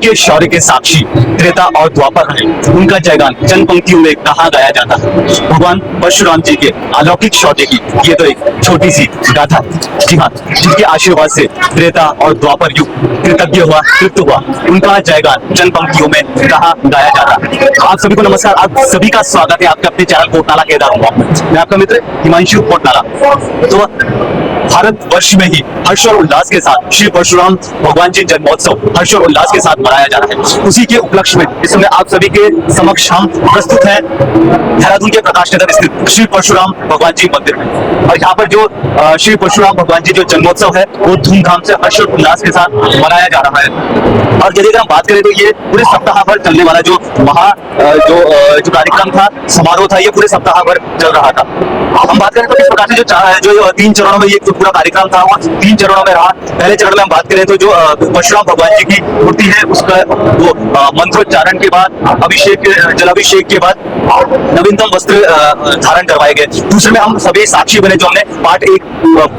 जिनके शौर्य के साक्षी त्रेता और द्वापर रहे, उनका जयगान चंद पंक्तियों में कहा गाया जाता है। भगवान परशुराम जी के अलौकिक शौर्य की ये तो एक छोटी सी गाथा है। जी हाँ, जिनके आशीर्वाद से त्रेता और द्वापर युग कृतज्ञ हुआ, तृप्त हुआ, उनका जयगान चंद पंक्तियों में कहा गाया जाता है। आप सभी को नमस्कार, आप सभी का स्वागत है आपके अपने चैनल कोटनाला केदार ब्लॉग में। मैं आपका मित्र हिमांशु कोटनाला। तो भारतवर्ष में ही हर्ष और उल्लास के साथ श्री परशुराम भगवान जी जन्मोत्सव हर्ष और उल्लास के साथ मनाया जा रहा है। उसी के उपलक्ष्य में इस समय आप सभी के समक्ष हम प्रस्तुत हैं देहरादून के प्रकाश नगर स्थित श्री परशुराम भगवान जी मंदिर में। और यहाँ पर जो श्री परशुराम भगवान जी जो जन्मोत्सव है वो धूमधाम से हर्ष और उल्लास के साथ मनाया जा रहा है। और यदि अगर हम बात करें तो ये पूरे सप्ताह भर चलने वाला जो जो कार्यक्रम था, समारोह था, ये पूरे सप्ताह भर चल रहा था। हम बात करें तो इस प्रकार से जो 3 चरणों में ये पूरा कार्यक्रम था वो 3 चरणों में रहा। पहले चरण में हम बात करें तो जो परशुराम भगवान जी की मूर्ति है उसका वो मंत्रोच्चारण के बाद अभिषेक, जलाभिषेक के बाद नवीनतम वस्त्र धारण करवाए गए। दूसरे में हम सभी साक्षी बने, जो हमने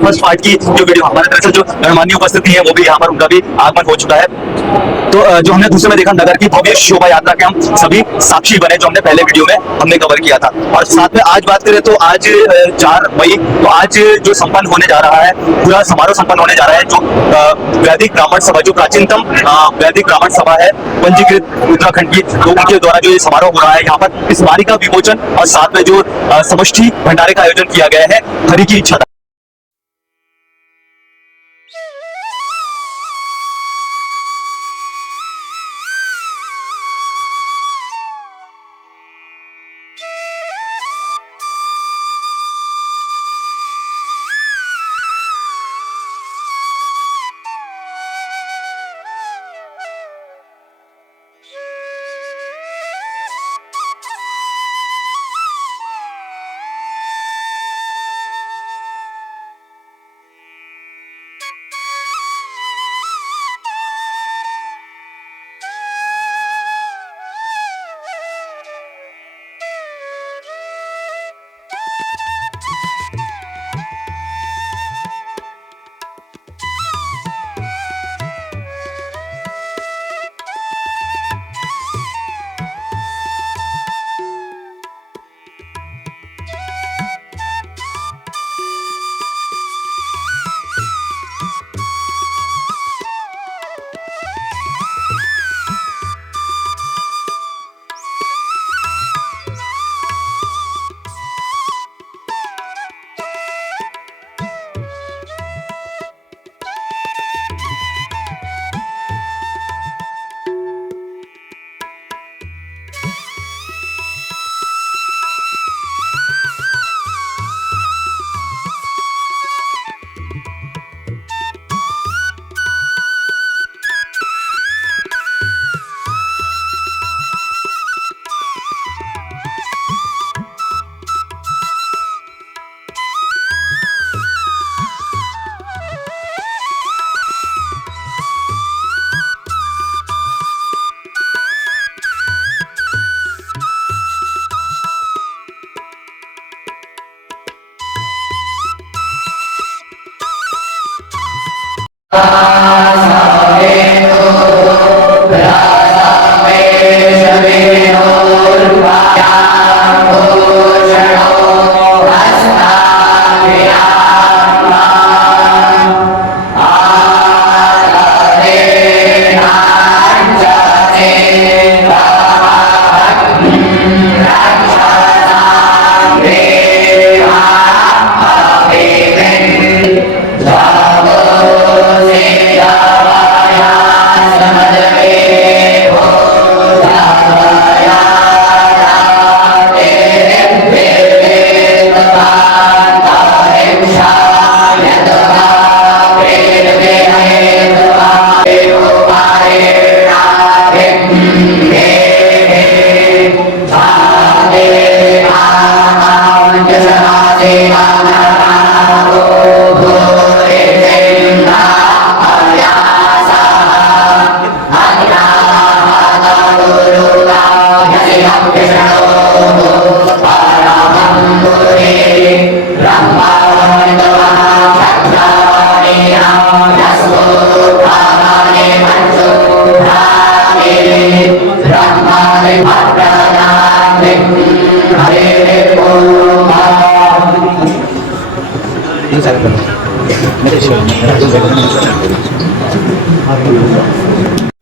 फर्स्ट पार्ट की जो वीडियो हमारे तरफ से जो गणमान्य उपस्थिति है वो भी यहाँ पर उनका भी आगमन हो चुका है। तो जो हमने दूसरे में देखा नगर की भव्य शोभा यात्रा के हम सभी साक्षी बने, जो हमने पहले वीडियो में हमने कवर किया था। और साथ में आज बात करें तो आज 4 मई, तो आज जो संपन्न होने जा रहा है, पूरा समारोह संपन्न होने जा रहा है, जो वैदिक ब्राह्मण सभा, जो प्राचीनतम वैदिक ब्राह्मण सभा है पंजीकृत उत्तराखंड की, तो उनके द्वारा जो ये समारोह हो रहा है, यहाँ पर इस बारी का विमोचन और साथ में जो समष्टि भंडारे का आयोजन किया गया है, हरि की इच्छा।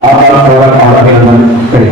आप थोड़ा और अभिनंदन करें।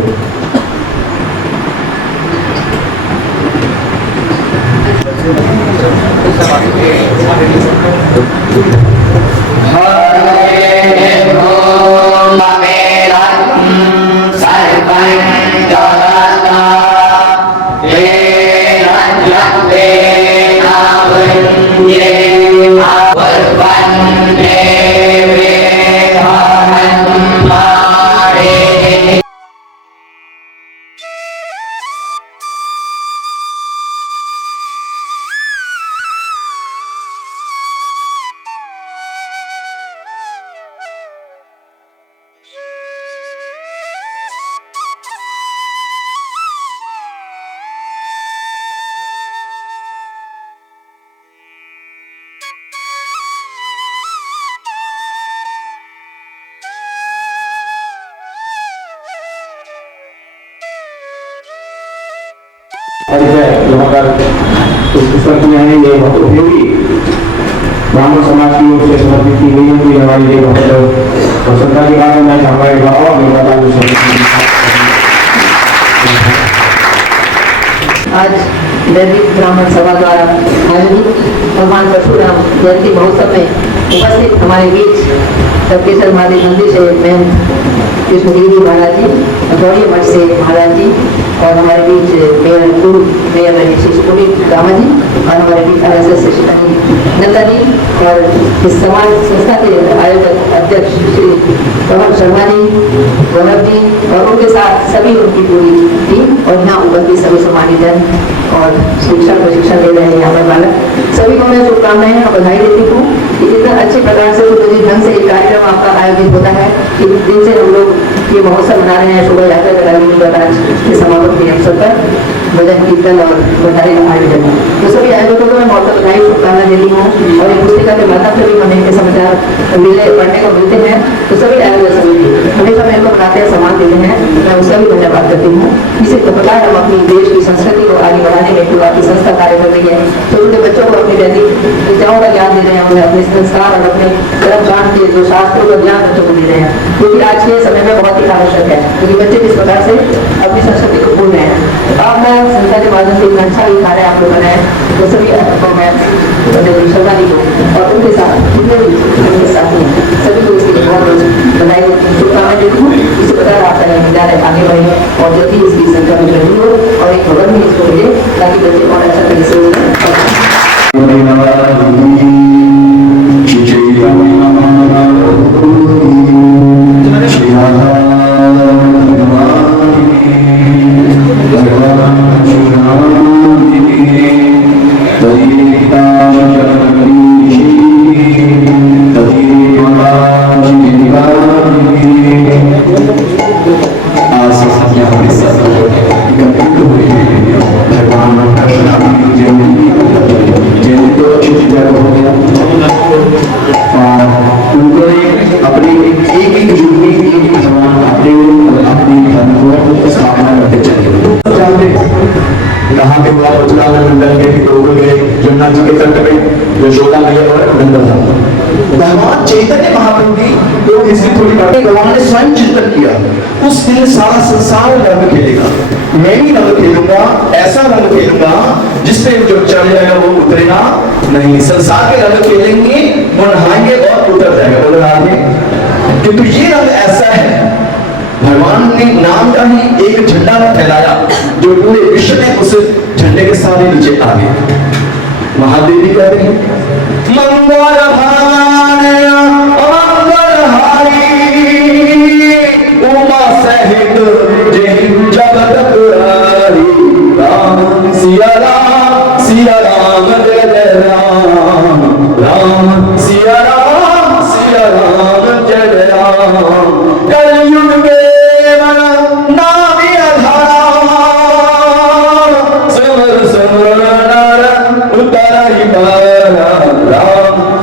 परिचय यहाँ पर पुस्तक में है, ये बहुत उपयोगी ब्राह्मण समाज की ओर से समर्पित की गई है। तो ये हमारे लिए बहुत प्रसन्नता की बात है। मैं चाहूँगा और आज दैनिक ब्राह्मण सभा द्वारा आयोजित भगवान परशुराम जयंती महोत्सव में उपस्थित हमारे बीच तपकेश्वर महादेव मंदिर से मैं कृष्णगिरी महाराज जी, गौड़ी मठ से महाराज जी और हमारे बीच मेयर पूर्व मेयर श्री पुनीत रामा जी और हमारे बीच RSS से शिकानी नंदा जी और इस समाज संस्था के आयोजक अध्यक्ष श्री पवन शर्मा जी, गौरव जी और उनके साथ सभी उनकी पूरी टीम और यहाँ उपस्थित सभी सम्मानित जन और शिक्षण प्रशिक्षण ले रहे हैं यहाँ पर बालक सभी को मैं शुभकामनाएं और बधाई देती हूँ कि इतना अच्छे प्रकार से जिस ढंग से ये कार्यक्रम आपका आयोजित होता है कि दिन से हम लोग ये महोत्सव मना रहे हैं। शोभा यात्रा कराएंगे आज के समापन के अवसर पर भजन कीर्तन और बधाई आयोजन तो सभी आयोजकों को मैं बहुत बधाई शुभकामना देती हूँ। और ये पुस्तिका के माध्यम से भी हमें के समाचार मिले पढ़ने को मिलते हैं तो सभी आयोजक सभी हमेशा मेरे को बनाते हैं सम्मान देते हैं, मैं उसका भी धन्यवाद करती हूँ। इसी प्रकार हम अपनी देश की संस्कृति को आगे बढ़ाने में पूरा की संस्था कार्य कर रही है। छोटे बच्चों को अपनी दैनिक विद्याओं का ज्ञान दे रहे हैं, उन्हें अपने संस्कार और अपने कर्म कांड के जो शास्त्रों का ज्ञान बच्चों को दे रहे हैं, क्योंकि आज के समय में बहुत ही आवश्यक है क्योंकि बच्चे किस प्रकार से अपनी संस्कृति को भूल रहे हैं। अब मैं संस्था के माध्यम से इतना अच्छा भी कार्य आप लोग बनाए तो सभी मैं शर्मा जी को और उनके साथ जितने भी उनके साथी हैं सभी को इसके लिए बहुत बधाई शुभकामनाएं देती हूँ। इसी प्रकार आपका विद्यालय आगे बढ़े और जल्दी इसकी संख्या में वृद्धि हो और एक भवन भी इसको मिले ताकि बच्चे और अच्छा तरीके से कहाँ पे हुआ परशुराम मंडल के जमुना जी के तट में यशोदा मैया और नंदन भगवान चैतन्य महाप्रभु की तो इसकी थोड़ी बातें भगवान ने स्वयं चिंतन किया। उस दिन सारा संसार रंग खेलेगा, मैं भी रंग खेलूंगा, ऐसा रंग खेलूंगा जिसपे जो चढ़ जाएगा वो उतरेगा नहीं। संसार के रंग खेलेंगे, वो नहाएंगे और उतर जाएगा, बोल रहा किंतु ये रंग ऐसा है भगवान ने नाम का ही एक झंडा फैलाया जो पूरे विश्व में उस झंडे के सारे नीचे आ गए। महादेव जी कहते हैं मंगल भाने मंगल हारी उमा सहित जय जगत हरि राम सिया राम जय जय राम राम सिया राम जय जय राम। कलयुग के उतर ही राम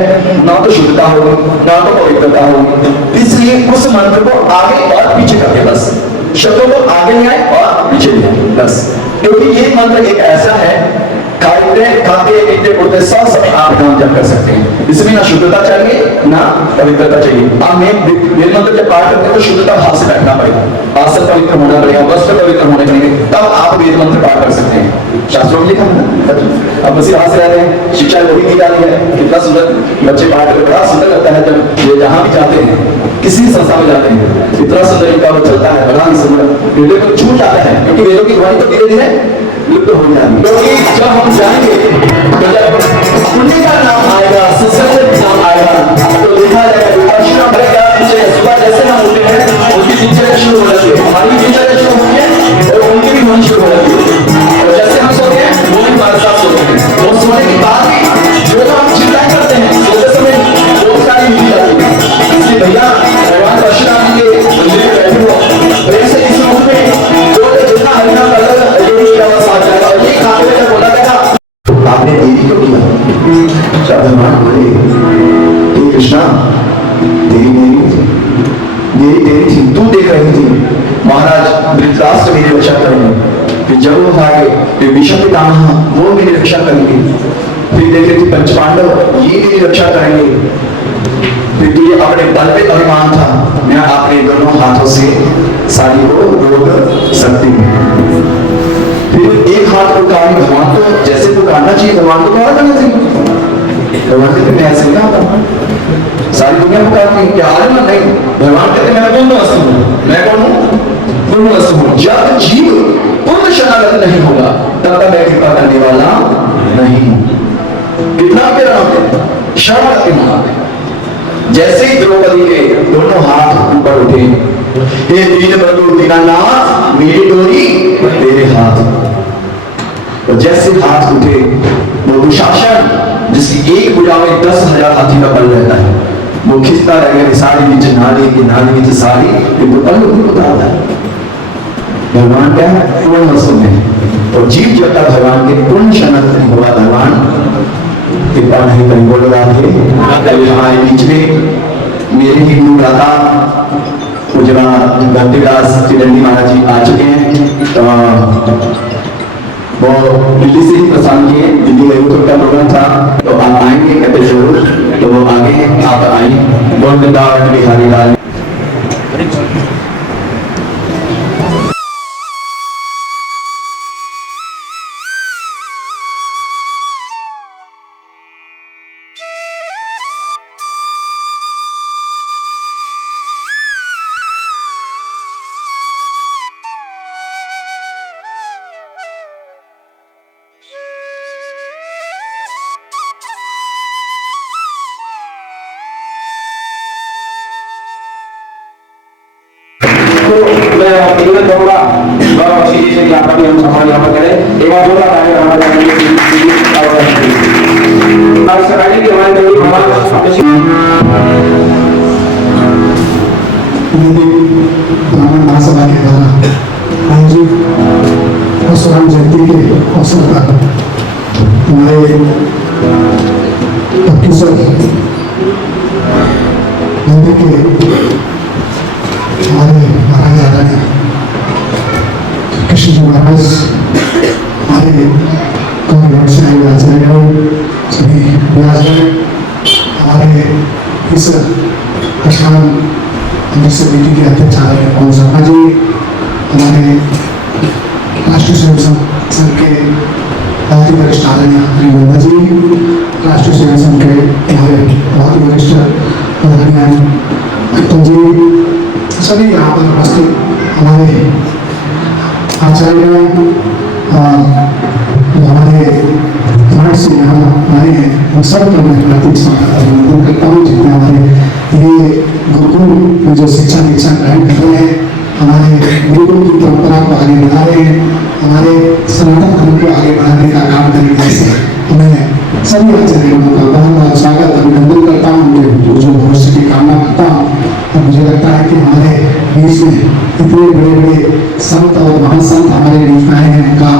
है, ना तो शुद्धता होगी, ना तो पवित्रता होगी। इसलिए उस मंत्र को आगे और पीछे करके बस शब्दों को आगे ले आए और पीछे ले आए बस, क्योंकि ये मंत्र एक ऐसा है खाते खाते पीते उड़ते सब समय आप नाम जप कर सकते हैं। इसमें ना शुद्धता चाहिए ना पवित्रता चाहिए। आप वेद मंत्र जब पाठ करते हैं तो शुद्धता भाव से बैठना पड़ेगा, आसन पवित्र होना पड़ेगा, वस्त्र पवित्र होने पड़ेंगे, तब आप वेद मंत्र पाठ कर सकते हैं। शास्त्रों में लिखा है ना। अब बस यहाँ से रहते हैं, शिक्षा वही दी जा रही है। कितना सुंदर बच्चे पाठ करते, बड़ा सुंदर लगता है जब ये जहाँ भी जाते हैं, किसी संस्था में जाते हैं, इतना सुंदर इनका वो चलता है, बड़ा ही सुंदर हृदय को छू जाता है, क्योंकि वेदों की ध्वनि तो धीरे धीरे लुप्त हो जाएगी। क्योंकि जब हम जाएंगे तो जब पुण्य का नाम आएगा, सत्संग का नाम आएगा, तो देखा जाएगा परशुराम क्या पीछे सुबह जैसे हम उठते हैं उनकी दिनचर्या शुरू हो जाती है, हमारी दिनचर्या शुरू होती है और उनकी भी ध्वनि शुरू हो जाती है। और जैसे हम सोते हैं वो भी हमारे साथ सोते हैं, और सोने के बाद भी जो हम चिंताएं करते हैं सोते समय वो सारी मिल जाती है। इसलिए भैया भगवान परशुराम जी के मंदिर में बैठे हो, प्रेम से इस रूप में जो जितना हरिनाम करता है ये खाते में बोला गया आपने देरी क्यों किया? भगवान बोले हे कृष्णा, देरी देरी थी, तू देख रही थी महाराज धृतराष्ट्र मेरी रक्षा करेंगे, फिर जब वो भागे फिर भीष्म पितामह वो मेरी रक्षा करेंगे, फिर देख रही थी पंचपांडव ये मेरी रक्षा करेंगे, फिर तुझे अपने बल पे अभिमान था, मैं अपने दोनों हाथों से साड़ी को रोक सकती हूँ। फिर एक हाथ को काटी, भगवान को जैसे को काटना चाहिए भगवान को काटा करना चाहिए। भगवान कहते मैं ऐसे क्या होता सारी दुनिया को काटती क्या आलम नहीं। भगवान कहते मैं पूर्ण वस्तु हूँ, मैं कौन हूँ? पूर्ण वस्तु हूँ। जब जीव पूर्ण शरणागत नहीं होगा तब तक मैं कृपा करने वाला नहीं हूँ। कितना प्यारा होते शरणागत के महान। जैसे ही द्रौपदी के दोनों हाथ ऊपर उठे, हे दीनबंधु दीनानाथ मेरी डोरी तेरे हाथ, और जैसे हाथ उठे वो दुशासन जिसकी एक भुजा में 10,000 हाथी का बल रहता है, वो खिंचता रहेगा सारी नीचे नाली की नाली नीचे सारी तो बल उतारता है। भगवान क्या है? पूर्ण वस्तु में। और जीव जब तक भगवान के पूर्ण शरण नहीं होगा भगवान कृपा नहीं करें। बोलो राधे। हमारे बीच में मेरे ही गुरु दाता पूजना भक्तिदास चिरंजी महाराज जी आ चुके हैं। वो दिल्ली से ही प्रस्थान किए, दिल्ली में का प्रोग्राम था, तो आप आएंगे कहते जरूर, तो वो आगे आप आएंगे। गोविंदा बिहारी लाल मैं निवेदन करूंगा गौरव श्री जी से कि आपका भी हम सम्मान यहाँ पर करें। एक बार जोड़ा ताली हमारे सरकारी के हमारे देवी महाराज ब्राह्मण महासभा के द्वारा आयोजित परशुराम जयंती के अवसर पर हमारे तपकेश्वर मंदिर के हमारे महाराज आदरणीय कृष्ण जी महाराज, हमारे गौरव से आचार्य सभी व्यासगण, हमारे इस प्रस्थान समिति के अध्यक्ष आदरणीय पवन शर्मा जी, हमारे राष्ट्रीय सेवक संघ के बहुत ही वरिष्ठ आदरणीय हरिवंदा जी, राष्ट्रीय सेवक संघ के हमारे बहुत ही वरिष्ठ आदरणीय कीर्तन जी, सभी यहाँ पर उपस्थित हमारे आचार्य हमारे फ्रांस से यहाँ आए हैं, उन सब को मैं प्रतीक अभिनंदन करता हूँ जितने हमारे ये गुरुकुल में जो शिक्षा दीक्षा ग्रहण कर रहे हैं, हमारे गुरुकुल की परंपरा को आगे बढ़ा रहे हैं, हमारे सनातन धर्म को आगे बढ़ाने का काम करेंगे। ऐसे मैं सभी आचार्यों का बहुत बहुत स्वागत अभिनंदन करता हूँ, उनके जो भविष्य की कामना करता हूँ। और मुझे लगता है कि हमारे बीच में इतने बड़े बड़े संत और महासंत हमारे बीच में आए हैं, उनका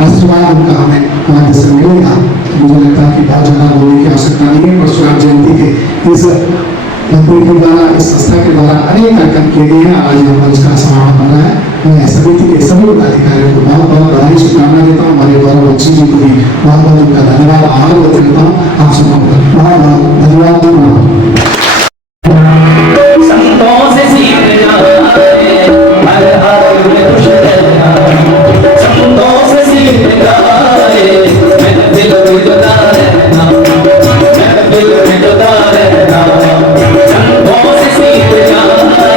आशीर्वाद उनका हमें हमारे से मिलेगा। मुझे लगता है कि बहुत ज़्यादा बोलने की आवश्यकता नहीं है। परशुराम जयंती के इस मंदिर के द्वारा, इस संस्था के द्वारा अनेक कार्यक्रम किए गए हैं। आज हम इसका समापन हो रहा है। मैं समिति के सभी पदाधिकारियों को बहुत बहुत बधाई शुभकामना देता हूँ। हमारे गौरव बच्ची जी को भी बहुत बहुत उनका धन्यवाद आभार व्यक्त करता हूँ। आप सबको बहुत बहुत धन्यवाद। संतों से सीखना है, हर हाल में खुश रहना। संतों से सीखना है, महफिल में जुदा रहना, महफिल में जुदा रहना। संतों से सीखना है,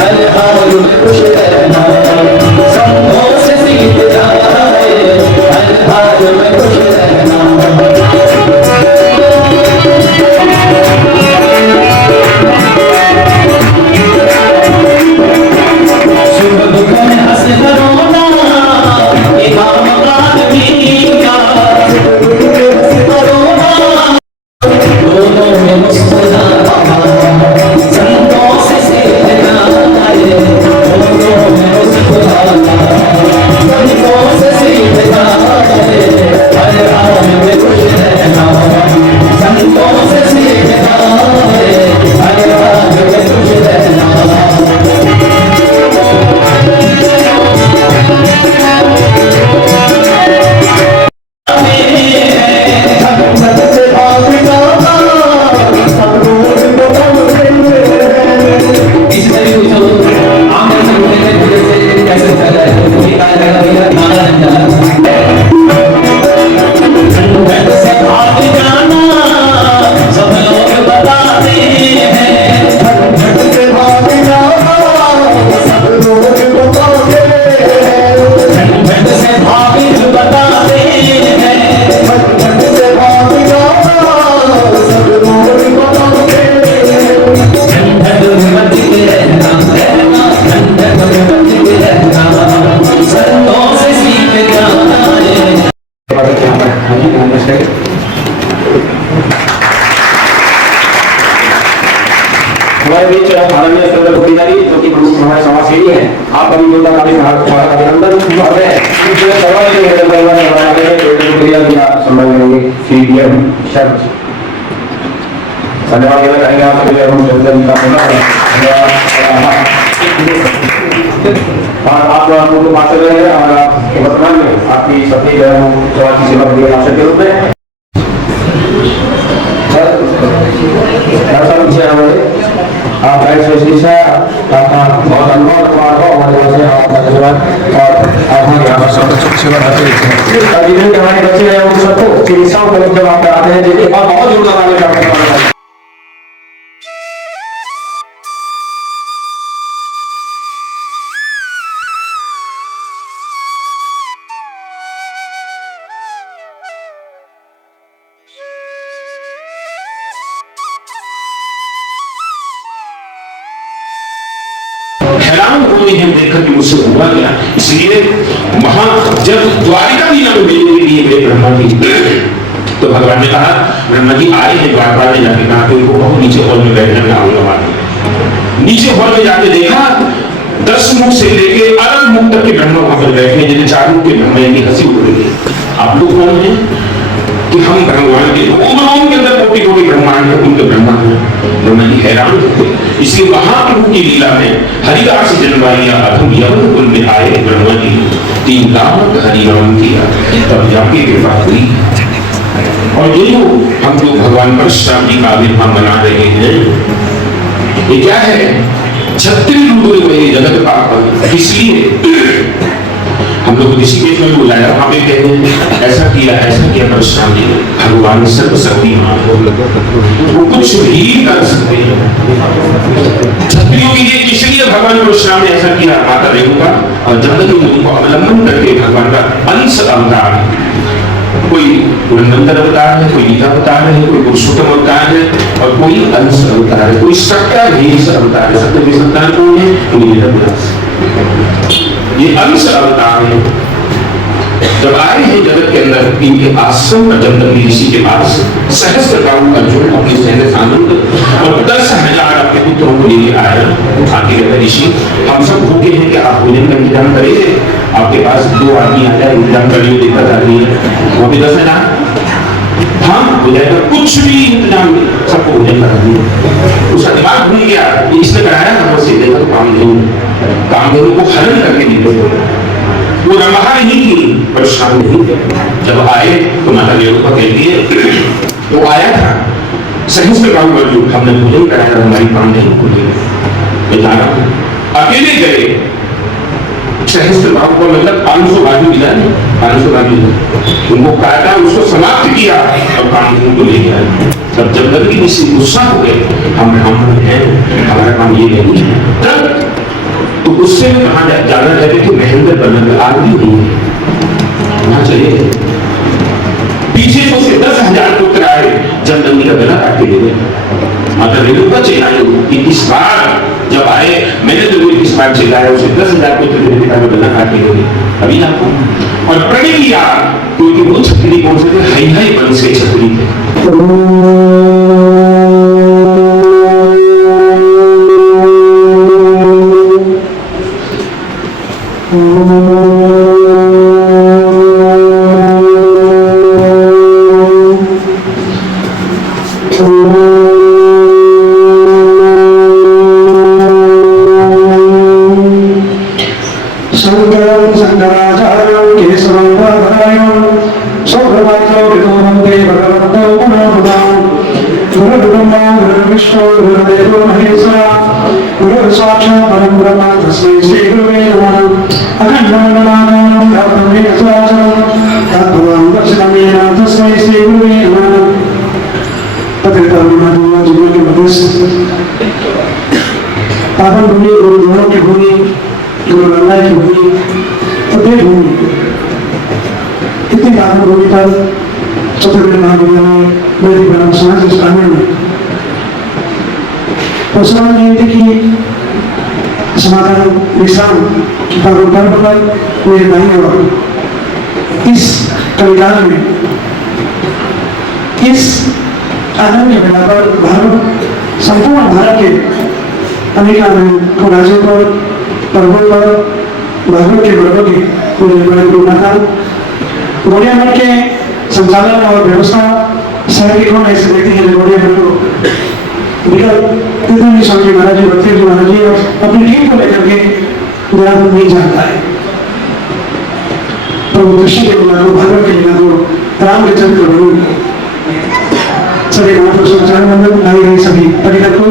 हर हाल में खुश रहना। संतों से सीखना है, हर हाल में खुश रहना। हमारे बीच माननीय सुंदर भूपियारी जो कि प्रमुख हमारे समाज सेवी हैं, आप कभी योगदान काफी अभिनंदन सवाल के हेतु करवाने वाले भूपिया दिया संभाल लेंगे सीडीएम शब्द धन्यवाद देना चाहेंगे आप सभी लोगों को और आप लोगों को बात कर रहे हैं और वर्तमान में आपकी सभी समाज की सेवा के आवश्यक के रूप में आप आपका बहुत अनुभव हो हमारे पास आपका धन्यवाद और हमारे यहाँ पर सब सेवा करते हैं। जितने हमारे बच्चे हैं उन सबको चिकित्साओं को जब आप आते हैं देखिए और बहुत योगदान आने का हैरान हो गए हैं देखकर कि मुझसे हुआ क्या। इसलिए वहां जब द्वारिका लीला में मिलने के लिए गए ब्रह्मा जी तो भगवान ने कहा, ब्रह्मा जी आए हैं द्वारका में, जाके कहा कि उनको बहुत नीचे हॉल में बैठने का आऊंगा। नीचे हॉल में जाके देखा 10 मुख से लेके अलग मुख तक के ब्रह्मा वहां पर बैठे, जैसे 4 मुख के ब्रह्मा की हंसी उड़ रही है। आप लोग कौन हैं कि हम भगवान के ओम के अंदर कोटि कोटि ब्रह्मांड है, उनके ब्रह्मा है। ब्रह्मा जी हैरान होते। इसलिए महाप्रभु की लीला में हरिदास जनवाइया अधम यवन कुल में आए ब्रह्मा जी 3 लाख हरिनाम किया, तब जाके कृपा हुई। और ये जो हम लोग भगवान परशुराम जी का आविर्भाव मना रहे हैं, ये क्या है? छत्री जगत पाप। इसलिए हम लोग ऋषिकेश में बुलाया, वहां पे कहते हैं ऐसा किया परशुराम जी। भगवान सर्वशक्तिमान वो कुछ भी कर सकते हैं। क्षत्रियों के लिए इसलिए भगवान परशुराम ने ऐसा किया, माता रेणुका और जगत को अवलंबन करके भगवान का अंश अवतार है। कोई पुरंदर अवतार है, कोई गीता अवतार है, कोई पुरुषोत्तम अवतार है और कोई अंश अवतार है, कोई सत्याधीश अवतार है। सत्य संतान कौन है? ये अंश अवतार है। जब आए हैं जगत के अंदर, इनके आश्रम पर जमदग्नि ऋषि के पास सहस्त्र अर्जुन अपने सैन्य सामंत और 10,000 अपने पुत्रों ब्राह्मणों को लेके आया, आके कहता ऋषि हम सब भूखे हैं कि आप भोजन का इंतजाम करेंगे, आपके पास 2 आदमी आ जाए इंतजाम कर लियो, दिक्कत आ रही है। वो भी 10,000 हाँ हो जाएगा, कुछ भी इंतजाम नहीं, सबको भोजन करा दिया। उसका दिमाग भूल गया कि इसने कराया ना, बस देखा तो कामधेनु को हरण करके निकले। वो रमहा नहीं की, परेशान नहीं। जब आए तो माता रेणुका कह दिए वो आया था सहस्त्र बाहु, हमने भोजन कराया हमारी कामधेनु को ले जाना, अकेले गए। सहस्त्र बाहु को मतलब 500 बाजू मिला, 500 बाजू उनको काटा, उसको समाप्त किया और कामधेनु को ले गया। तब जब लगे किसी गुस्सा हो गए, हम ब्राह्मण हैं, हमारा काम ये नहीं है, तब तो गुस्से में कहा जाना चाहते थे महेंद्र बनने का आदमी नहीं है, वहां चले गए। पीछे से उसे 10,000 पुत्र आए, जब नंदी का गला काट के ले गए। माता रेणुका चिल्लाई कि इस बार जब आए मैंने तो इस बार चिल्लाया, उसे 10,000 पुत्र मेरे पिता का गला काट के ले गए। अभी आपको और प्रण किया, क्योंकि वो छतरी कौन से थे, हई बन से छतरी थे। पावन भूमि गुरुद्वारों की भूमि, गुरु नानक की भूमि, प्रत्येक भूमि, इतनी पावन भूमि पर चतुर्वेद महाविद्यालय वैदिक ब्रह्म समाज इस ग्रामीण में परशुराम जयंती की समाधान विश्राम की पावन पर्व पर मेरे दाई और इस कविकाल में इस आनंद के बेला पर भारत संपूर्ण भारत के अनेक राज्यों पर पर्वों पर भागवत के वर्गों के मेरे बड़े गुरु नाथ गौड़िया मठ के संचालन और व्यवस्था शहर के कौन ऐसे व्यक्ति हैं जो गौड़िया मठ को विकल्प तीर्थानी स्वामी महाराज जी, भक्ति जी महाराज जी और अपनी टीम को लेकर के देहरादून नहीं जाता है। प्रभु कृष्ण के गुणा को, भागवत के गुणा को, राम के चरित्र को, सभी महापुरुषों चरण वंदन लाई गई सभी परिकर को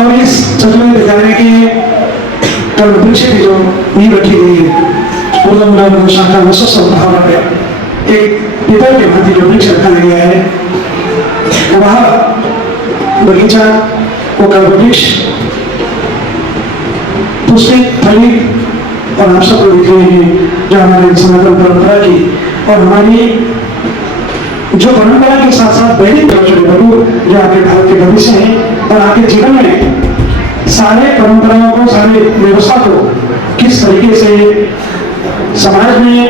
और इस चतुर्वेद विद्यालय के कल वृक्ष की जो नींव रखी गई है, शाखा में स्वभाव है एक पिता के भांति जो वृक्ष रखा गया है, वह बगीचा वो कल वृक्ष पुष्पित फलित और आप सबको दिख रहे हैं जो हमारे सनातन परंपरा की और हमारी जो परंपरा के साथ साथ वैदिक प्रभु जो आपके भारत के भविष्य हैं और आपके जीवन में सारे परंपराओं को, सारे व्यवस्था को किस तरीके से समाज में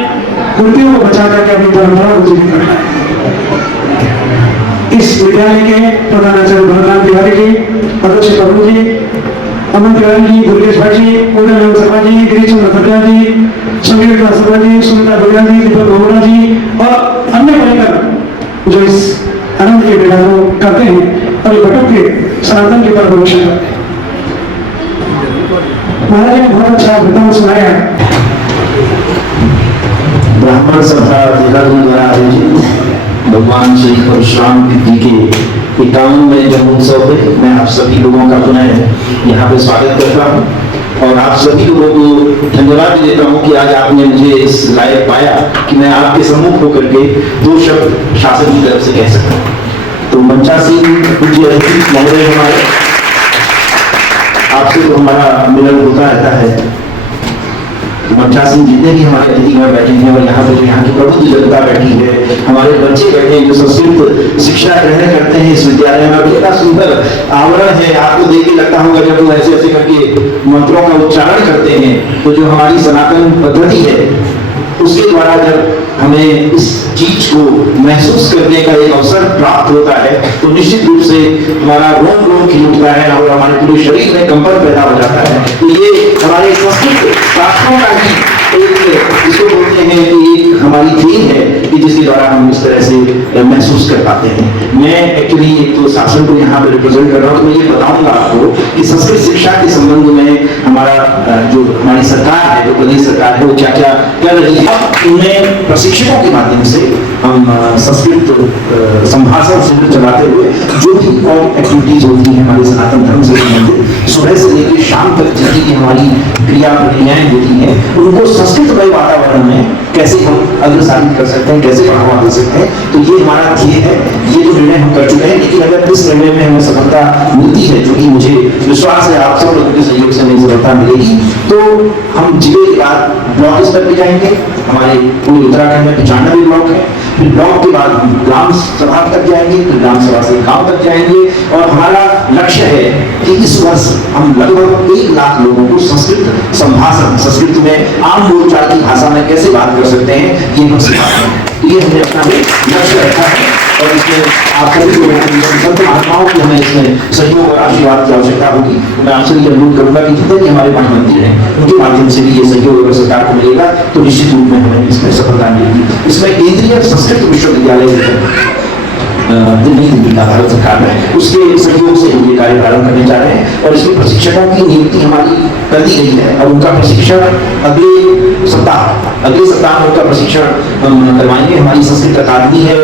कुर्तियों को बचा करके अपनी परंपरा को जीवित करना है। इस विद्यालय के प्रधानाचार्य भरतलाल तिवारी जी, अध्यक्ष प्रभु जी, अमन तिवारी जी, दुर्गेश भाई जी, उदय शर्मा जी, गिरीशचंद्र भट्टा जी, संगीत शर्मा जी, सुनीता भैया जी, दीपक बोगरा जी और अन्य परिकर जो इस आनंद के बेड़ा को करते हैं और बटुक के सनातन के पर भरोसा करते हैं। महाराज ने बहुत अच्छा वृत्तांत सुनाया। ब्राह्मण सभा देहरादून द्वारा आयोजित भगवान श्री परशुराम जी के 51वें जन्मोत्सव पे मैं आप सभी लोगों का पुनः यहाँ पे स्वागत करता हूँ और आप सभी लोगों को धन्यवाद देता हूँ कि आज आपने मुझे इस लायक पाया कि मैं आपके सम्मुख होकर के 2 शब्द शासन की तरफ से कह सकता हूँ। तो मंचासीन पूज्य महोदय हमारे, आपसे तो हमारा मिलन होता रहता है। मंचासीन जितने भी हमारे अतिथिगण बैठे हैं और यहाँ पे जो यहाँ की प्रबुद्ध जनता बैठी है, हमारे बच्चे बैठे हैं जो संस्कृत शिक्षा ग्रहण करते हैं इस विद्यालय में, कितना सुंदर आवरण है। आपको देख के लगता होगा जब वो ऐसे ऐसे करके मंत्रों का उच्चारण करते हैं तो जो हमारी सनातन पद्धति है उसके द्वारा जब हमें इस चीज को महसूस करने का एक अवसर प्राप्त होता है तो निश्चित रूप से हमारा रोम रोम खिल उठता है और हमारे पूरे शरीर में कंपन पैदा हो जाता है। तो ये हमारे संस्कृत शास्त्रों का ही एक, इसको बोलते हैं कि एक हमारी थीम है कि जिसके द्वारा हम इस तरह से महसूस कर पाते हैं। मैं एक्चुअली एक तो शासन को यहाँ पर रिप्रेजेंट कर रहा हूँ, तो मैं ये बताऊंगा आपको कि संस्कृत शिक्षा के संबंध में हमारा जो हमारी सरकार है, जो प्रदेश सरकार है, वो क्या क्या कर रही है। उन्हें प्रशिक्षकों के माध्यम से हम संस्कृत संभाषण शिविर चलाते हुए जो भी और एक्टिविटीज होती हैं हमारे सनातन धर्म से संबंधित, सुबह से लेकर शाम तक जितनी भी हमारी क्रिया प्रक्रियाएं होती हैं, उनको संस्कृतमय वातावरण में कैसे हम अग्रसारित कर सकते हैं, कैसे बढ़ावा दे सकते हैं। तो ये हमारा ध्येय है, ये जो निर्णय हम कर चुके हैं। लेकिन अगर इस निर्णय में हमें सफलता मिलती है, जो कि मुझे विश्वास है आप सब लोगों के सहयोग से हमें सफलता मिलेगी, तो हम जिले के बाद ब्लॉक स्तर पर जाएंगे। हमारे पूरे उत्तराखंड में 95 ब्लॉक है। फिर ब्लॉक के बाद हम ग्राम सभा तक जाएंगे, फिर ग्राम सभा से गांव तक जाएंगे। और हमारा लक्ष्य है कि इस वर्ष हम लगभग 1 लाख लोगों को संस्कृत संभाषण, संस्कृत में आम बोलचाल की भाषा में कैसे बात कर सकते हैं, ये हम सिखाते हैं। ये हमने अपना लक्ष्य रखा है और इसमें आप सभी लोगों संत महात्माओं की हमें इसमें सहयोग और आशीर्वाद की आवश्यकता होगी। मैं आपसे ये अनुरोध करूंगा कि जितने भी हमारे मठ मंदिर हैं, उनके माध्यम से भी ये सहयोग अगर सरकार को मिलेगा तो निश्चित रूप में हमें इसमें सफलता मिलेगी। इसमें केंद्रीय संस्कृत विश्वविद्यालय दिल्ली का भारत सरकार में, उसके सहयोग से हम ये कार्य प्रारंभ करने जा रहे हैं। और इसमें प्रशिक्षकों की नियुक्ति हमारी कर दी गई है और उनका प्रशिक्षण अगले सप्ताह में उनका प्रशिक्षण करवाएंगे। हमारी संस्कृत अकादमी है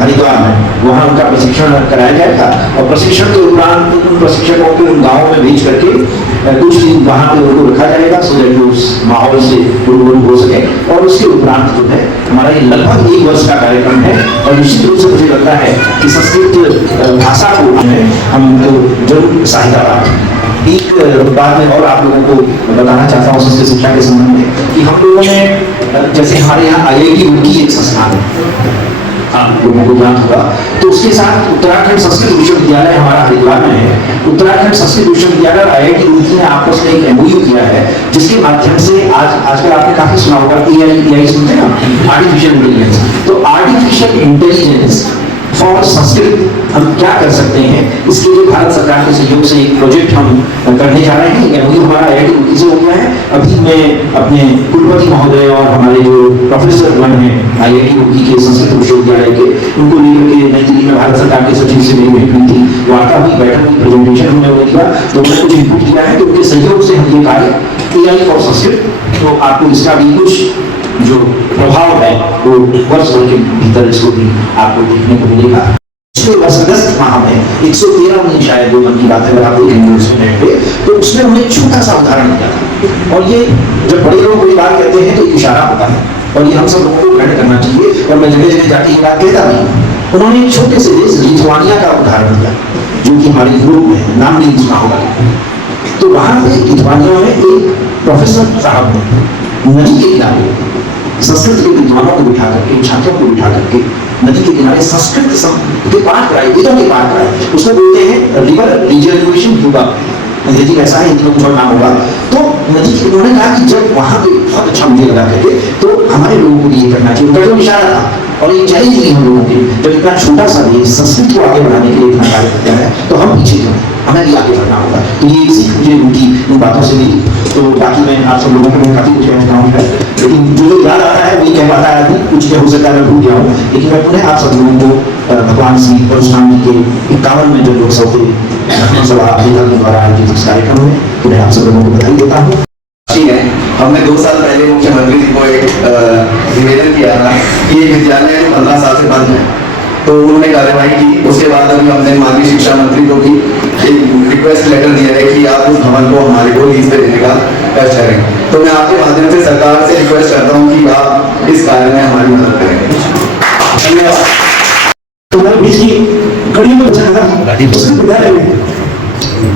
हरिद्वार में, वहाँ उनका प्रशिक्षण कराया जाएगा। और प्रशिक्षण के उपरांत उन प्रशिक्षकों को उन गाँवों में भेज करके कुछ दिन वहाँ पे उनको रखा जाएगा, सो दैट उस माहौल से रूबरू हो सके। और उसके उपरांत जो है हमारा ये लगभग 1 वर्ष का कार्यक्रम है। और निश्चित रूप से मुझे लगता है कि संस्कृत भाषा को हम जरूर सहायता पाएंगे। एक बात में और आप लोगों को बताना चाहता हूँ संस्कृत शिक्षा के संबंध में कि हम लोगों ने, जैसे हमारे यहाँ IIT रुड़की एक संस्थान है, आप लोगों को ज्ञान होगा, तो उसके साथ उत्तराखंड संस्कृत विश्वविद्यालय हमारा हरिद्वार में है। उत्तराखंड संस्कृत विश्वविद्यालय और IIT रुड़की ने आपस में एक MOU किया है, जिसके माध्यम से आजकल आपने काफी सुना होगा AI सुनते हैं ना, आर्टिफिशियल इंटेलिजेंस। तो आर्टिफिशियल इंटेलिजेंस फॉर संस्कृत हम क्या कर सकते हैं, इसके लिए भारत सरकार के सहयोग से एक प्रोजेक्ट हम करने जा रहे हैं। MOU हमारा IIT रुड़की से हो गया है। अभी मैं अपने कुलपति महोदय और हमारे जो प्रोफेसर बन हैं IIT रुड़की के संस्कृत विश्वविद्यालय के, उनको लेकर के नई दिल्ली में भारत सरकार के सचिव से मेरी भेंट हुई थी, वार्ता हुई, बैठक हुई, प्रेजेंटेशन हमने उन्हें दिया। तो उन्होंने कुछ इनपुट दिया है कि उनके सहयोग से हम ये कार्य AI फॉर संस्कृत, तो आपको इसका भी कुछ जो प्रभाव है वो वर्ष भर के भीतर इसको भी आपको देखने को मिलेगा। पिछले वर्ष अगस्त माह में 113 शायद जो मन की बात है, अगर आप देखेंगे उस नेट पे, तो उसमें उन्होंने छोटा सा उदाहरण दिया था। और ये जब बड़े लोग कोई बात कहते हैं तो इशारा होता है, और ये हम सब लोगों को ग्रहण करना चाहिए। और मैं जगह जगह जाके ये बात कहता भी। उन्होंने एक छोटे से देश लिथुआनिया का उदाहरण दिया, जो कि हमारे यूरोप में है, नाम नहीं सुना होगा। तो वहां पे लिथुआनिया में एक प्रोफेसर साहब ने नदी के किनारे संस्कृत के विद्वानों को बिठा करके, छात्रों को बिठा करके नदी के किनारे संस्कृत के पाठ कराए, वेदों के पाठ कराए। उसको बोलते हैं रिवर रिजर्वेशन योगा, अंग्रेजी ऐसा है, हिंदी में कुछ और नाम होगा। तो नदी के उन्होंने कहा कि जब वहां पे बहुत अच्छा मुझे लगा करके, तो हमारे लोगों को भी ये करना चाहिए। उनका जो इशारा था और ये चैलेंज भी हम लोगों के, जब इतना छोटा सा देश संस्कृत को आगे बढ़ाने के लिए इतना कार्य करता है, तो हम पीछे क्यों, हमें भी आगे बढ़ना होगा। तो ये सीख मुझे उनकी इन बातों से मिली। तो बाकी मैं आप सब लोगों को मैं काफी कुछ कहना चाहूँगा, लेकिन जो याद आता है वही कह पाता है आदमी, कुछ क्या हो सकता है मैं भूल गया हूँ। लेकिन मैं पुनः आप सब लोगों को भगवान श्री परशुराम जी के 51 में जो लोकसभा सभा के द्वारा आयोजित इस कार्यक्रम में पुनः आप सब लोगों को बधाई देता हूँ। हमने 2 साल पहले मुख्यमंत्री जी को एक निवेदन किया था कि ये विद्यालय 15 साल से बंद है, तो उन्होंने कार्यवाही की। उसके बाद अभी हमने माननीय शिक्षा मंत्री को भी एक रिक्वेस्ट लेटर दिया है कि आप उस भवन को हमारे को लीज पे देने का कष्ट करें। तो मैं आपके माध्यम से सरकार से रिक्वेस्ट करता हूँ कि आप इस कार्य में हमारी मदद करेंगे। धन्यवाद। तुम्हारे बीच की कड़ी में बचा था विद्यालय में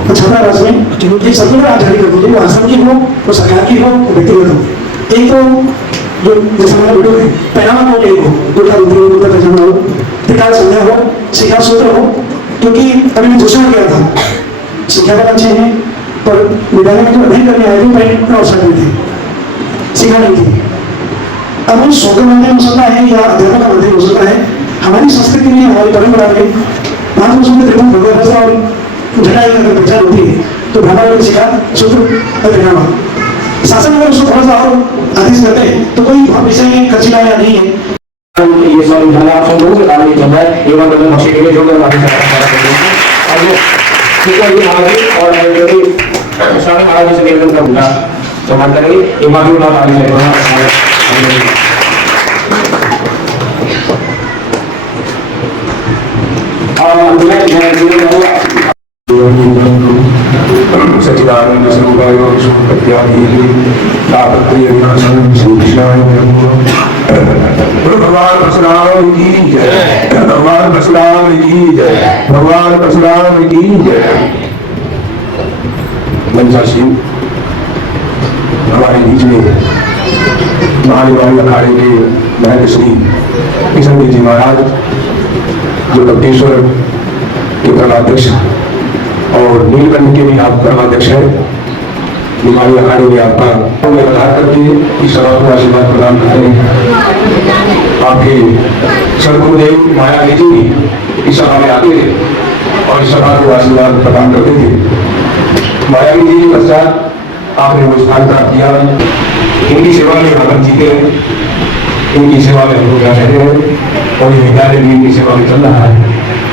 छात्रा रस में एक सर्कुलर आप जारी कर दीजिए, वो आश्रम की हो, वो सरकार की हो, वो व्यक्तिगत हो। एक तो जो जैसे हमारा वीडियो है, पहनावा को एक हो, दूसरा दूसरा तर्जुमा हो, त्रिकाल संध्या हो, शिक्षा सूत्र हो। क्योंकि अभी मैं घोषणा किया था, शिक्षा का अच्छे हैं, पर विद्यालय में जो अध्ययन करने आए थे पहले अवसर में थे, सीखा नहीं थी। अब वो शोक मंदिर हो सकता है या अध्यात्म का मंदिर हो सकता है, हमारी संस्कृति में हमारी परंपरा में पांच वर्षों में त्रिभुवन भगवत और जटायु की अगर पहचान होती है तो ब्रह्मा ने सीखा सूत्र परिणाम। शासन अगर उसको थोड़ा सा और आदेश करते हैं तो कोई विषय खर्चीला या नहीं है। ये सब ध्यान आप सब लोगों से डालने की जरूरत है। एवं तो बच्चे के लिए जो मैं बातें करता हूं ठीक है, ये आगे और जो भी सारे महाराज से निवेदन करूंगा तो मान करेंगे इमाम नाम आगे सच्चिदानंद स्वरूपाय सुखत्यादि तापत्रय विनाशाय श्रीकृष्णाय नमः। भगवान परशुराम की जय, भगवान परशुराम की जय, भगवान परशुराम की जय। मंचा शिव हमारे बीच में महानिवारी अखाड़े के महंत श्री किशन देव जी महाराज जो कपटेश्वर के परमाध्यक्ष और नीलकंठ के भी आप परमाध्यक्ष है, निमाड़ी अखाड़े में आपका मैं बता करके इस सभा को आशीर्वाद प्रदान करते हैं। आपके सदगुरुदेव माया जी इस सभा में आते थे और इस सभा को आशीर्वाद प्रदान करते थे। माया जी के पश्चात आपने वो स्थान प्राप्त किया, इनकी सेवा में हम जीते हैं, इनकी सेवा में हम लोग रहते हैं और ये विद्यालय भी इनकी सेवा में चल रहा है।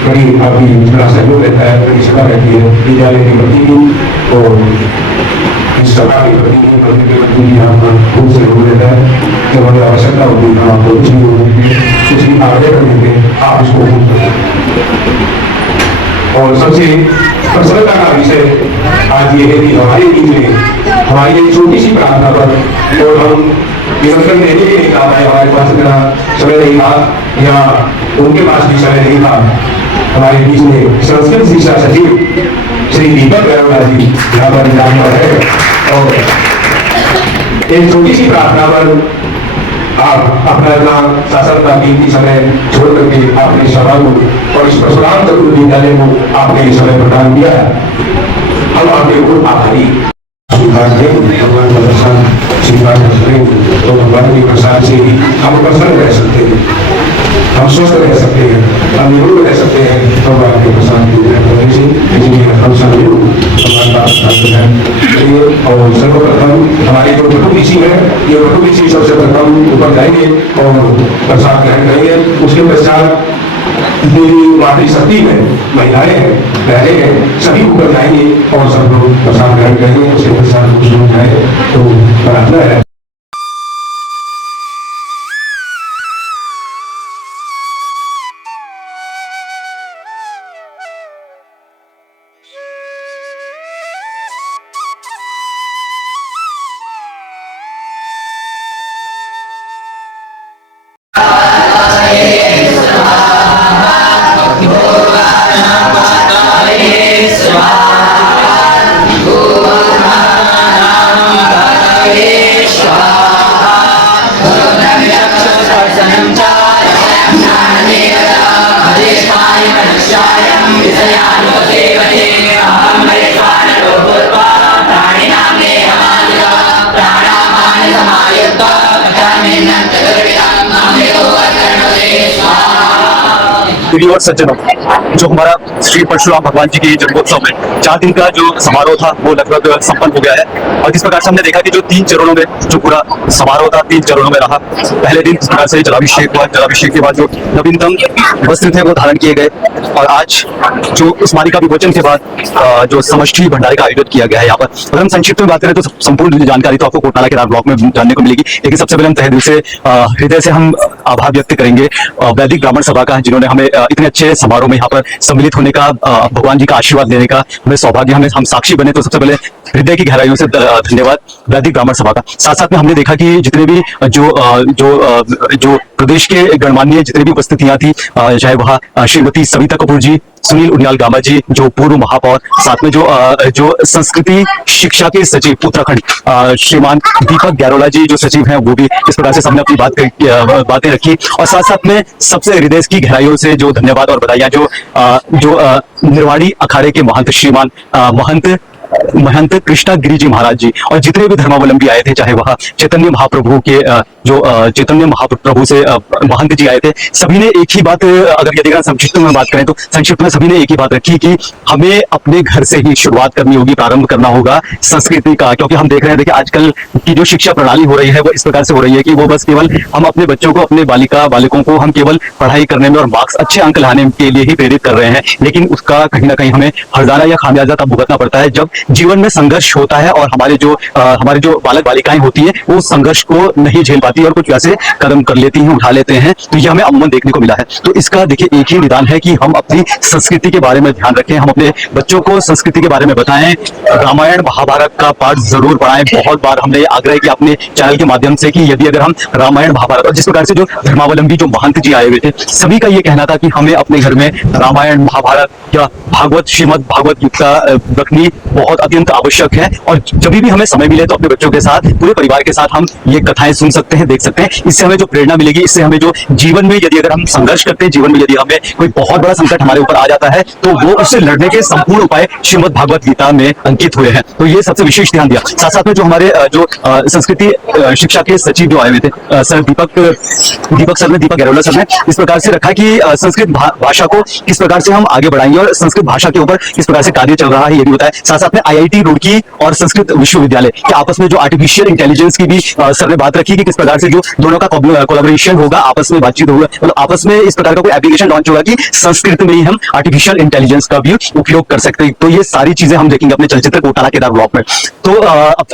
बड़ी आपकी बड़ा सहयोग रहता है, बड़ी सेवा रहती है विद्यालय के प्रति भी और इस सभा के प्रति भी यहाँ पर खूब सहयोग रहता है। जब हमें आवश्यकता होती है हम आपको कुछ भी होती है, कुछ भी आग्रह कर देते हैं, आप इसको खूब करते। और सबसे प्रसन्नता का विषय आज ये है कि हमारे बीच में हमारी एक छोटी सी प्रार्थना पर और हम निरंतर देने के लिए कहा है, हमारे पास इतना समय नहीं था या उनके पास भी समय नहीं था। हमारे बीच में संस्कृत शिक्षा सचिव श्री दीपक गैरवला जी यहाँ पर निजाम पर है और एक छोटी सी प्रार्थना पर आप अपना इतना शासन का कीमती समय छोड़ करके आपने सभा को और इस परशुराम चतुर्थ विद्यालय को आपने ये समय प्रदान किया है। हम आपके ऊपर आभारी भगवान का प्रसाद स्वीकार करें तो भगवान के प्रसाद से ही हम प्रसन्न रह सकते हैं, हम स्वस्थ रह सकते हैं, हम निरोग रह सकते हैं। भगवान के प्रसाद की करने से इसलिए हम सब लोग भगवान का प्रसाद करें। और सर्वप्रथम हमारे जो वटु ऋषि है, ये वटु ऋषि सबसे प्रथम ऊपर जाएंगे और प्रसाद ग्रहण करेंगे। उसके पश्चात देवी मातृशक्ति है, महिलाएं हैं, बहनें हैं, सभी ऊपर जाएंगे और सब लोग प्रसाद ग्रहण करेंगे। उसके पश्चात कुछ लोग जाए तो प्रार्थना है। और सज्जनों, जो हमारा श्री परशुराम भगवान जी के जन्मोत्सव में 4 दिन का जो समारोह था वो लगभग संपन्न हो गया है। और जिस प्रकार से हमने देखा कि जो 3 चरणों में जो पूरा समारोह था 3 चरणों में रहा। पहले दिन इस प्रकार से जलाभिषेक हुआ, जलाभिषेक के बाद जो नवीनतम वस्त्र थे वो धारण किए गए और आज जो स्मारिका विमोचन के बाद जो समष्टि भंडारे का आयोजन किया गया है यहाँ पर। अगर हम संक्षिप्त में बात करें तो संपूर्ण जानकारी तो आपको कोटनाला के ब्लॉग में जानने को मिलेगी, लेकिन सबसे पहले हम तहे दिल से हृदय से हम आभार व्यक्त करेंगे वैदिक ब्राह्मण सभा का, जिन्होंने हमें इतने अच्छे समारोह में यहाँ पर सम्मिलित होने का, भगवान जी का आशीर्वाद लेने का हमें सौभाग्य, हम साक्षी बने। तो सबसे पहले हृदय की गहराइयों से धन्यवाद वैदिक ब्राह्मण सभा का। साथ साथ में हमने देखा कि जितने भी जो प्रदेश के गणमान्य जितने भी उपस्थितियां थी, चाहे वह श्रीमती सविता कपूर जी, सुनील उनियाल गामा जी जो पूर्व महापौर, साथ में जो संस्कृति शिक्षा के सचिव उत्तराखंड श्रीमान दीपक गैरोला जी जो सचिव हैं, वो भी इस प्रकार से सबने अपनी बातें रखी। और साथ साथ में सबसे हृदय की गहराइयों से जो धन्यवाद और बधाइयां जो निर्वाणी अखाड़े के महंत श्रीमान महंत महंत कृष्णा गिरी जी महाराज जी और जितने भी धर्मावलंबी आए थे, चाहे वह चैतन्य महाप्रभु के चैतन्य महाप्रभु से महंत जी आए थे, सभी ने एक ही बात, अगर यदि संक्षिप्त में बात करें तो संक्षिप्त में सभी ने एक ही बात रखी कि हमें अपने घर से ही शुरुआत करनी होगी, प्रारंभ करना होगा संस्कृति का। क्योंकि हम देख रहे हैं, देखिए आजकल की जो शिक्षा प्रणाली हो रही है वो इस प्रकार से हो रही है कि वो बस केवल हम अपने बच्चों को, अपने बालिकों को हम केवल पढ़ाई करने में और मार्क्स, अच्छे अंक लाने के लिए ही प्रेरित कर रहे हैं, लेकिन उसका कहीं ना कहीं हमें हर्जाना या खामियाजा तब भुगतना पड़ता है जब जीवन में संघर्ष होता है और हमारे जो बालक बालिकाएं होती है वो संघर्ष को नहीं झेल पाती और कुछ वैसे कदम कर लेती हैं, उठा लेते हैं। तो ये हमें अमूमन देखने को मिला है। तो इसका देखिए एक ही निदान है कि हम अपनी संस्कृति के बारे में ध्यान रखें, हम अपने बच्चों को संस्कृति के बारे में बताएं, रामायण महाभारत का पाठ जरूर पढ़ाएं। बहुत बार हमने आग्रह किया अपने चैनल के माध्यम से कि यदि अगर हम रामायण महाभारत, और जिस प्रकार से जो धर्मावलंबी जो महंत जी आए हुए थे, सभी का ये कहना था कि हमें अपने घर में रामायण महाभारत या भागवत, श्रीमद् भागवत गीता रखनी बहुत अत्यंत आवश्यक है। और जब भी हमें समय मिले तो अपने बच्चों के साथ, पूरे परिवार के साथ हम ये कथाएं सुन सकते हैं, देख सकते हैं। इससे हमें जो प्रेरणा मिलेगी, इससे हमें जो जीवन में यदि अगर हम संघर्ष करते हैं, जीवन में यदि हमें कोई बहुत बड़ा संकट हमारे ऊपर आ जाता है, तो वो उससे लड़ने के संपूर्ण उपाय श्रीमद् भागवत गीता में अंकित हुए हैं। तो ये सबसे विशेष ध्यान दिया। साथ साथ में जो हमारे जो संस्कृति शिक्षा के सचिव जो आए हुए थे, सर दीपक सर ने, दीपक गैरोला सर ने इस प्रकार से रखा कि संस्कृत भाषा को किस प्रकार से हम आगे बढ़ाएंगे और संस्कृत भाषा के ऊपर किस प्रकार से कार्य चल रहा है, ये भी बताया। साथ साथ में IIT रुड़की और संस्कृत विश्वविद्यालय के आपस में जो आर्टिफिशियल इंटेलिजेंस की भी सर ने बात रखी कि किस प्रकार से जो दोनों का कोलैबोरेशन होगा, आपस में बातचीत होगा, मतलब आपस में इस प्रकार का कोई एप्लीकेशन लॉन्च होगा कि संस्कृत में ही हम आर्टिफिशियल इंटेलिजेंस का भी उपयोग कर सकते हैं। तो ये सारी चीजें हम देखेंगे अपने चलचित्र घोटाला केदार ब्लॉक में। तो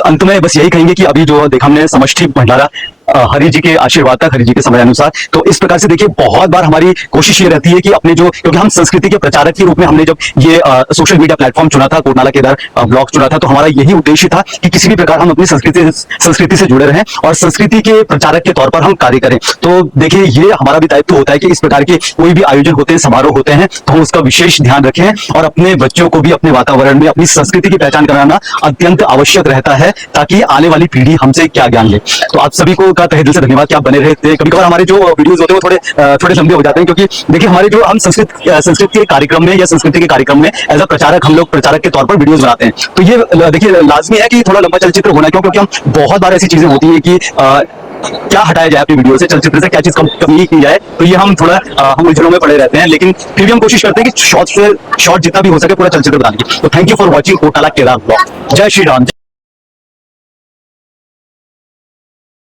अंत में बस यही कहेंगे कि अभी जो देखा हमने समष्टि भंडारा हरि जी के आशीर्वाद तक, हरि जी के समय अनुसार, तो इस प्रकार से देखिए बहुत बार हमारी कोशिश ये रहती है कि अपने जो, क्योंकि हम संस्कृति के प्रचारक के रूप में हमने जब ये सोशल मीडिया प्लेटफॉर्म चुना था, कोटनाला केदार ब्लॉग चुना था, तो हमारा यही उद्देश्य था कि किसी भी प्रकार हम अपनी संस्कृति से जुड़े रहें और संस्कृति के प्रचारक के तौर पर हम कार्य करें। तो देखिए ये हमारा भी दायित्व होता है कि इस प्रकार के कोई भी आयोजन होते हैं, समारोह होते हैं, तो हम उसका विशेष ध्यान रखें और अपने बच्चों को भी अपने वातावरण में अपनी संस्कृति की पहचान कराना अत्यंत आवश्यक रहता है, ताकि आने वाली पीढ़ी हमसे क्या ज्ञान ले। तो आप सभी को का तहे दिल से धन्यवाद कि आप बने रहे थे। कभी कभार हमारे जो वीडियोस होते हैं वो थोड़े लंबे हो जाते हैं, क्योंकि देखिए हमारे जो हम संस्कृत के कार्यक्रम में या संस्कृति के कार्यक्रम में एज अ प्रचारक, हम लोग प्रचारक के तौर पर वीडियोस बनाते हैं। तो ये देखिए लाजमी है कि थोड़ा लंबा चलचित्र होना, क्योंकि हम बहुत बार ऐसी चीजें होती है कि क्या हटाया जाए अपनी वीडियो से, चलचित्र से क्या चीज कमी की जाए, तो ये हम थोड़ा हम उलझनों में पड़े रहते हैं, लेकिन फिर भी हम कोशिश करते हैं कि शॉर्ट जितना भी हो सके पूरा चलचित्र बनाने की। तो thank you for watching Kotnala Kedar blog. जय श्री राम।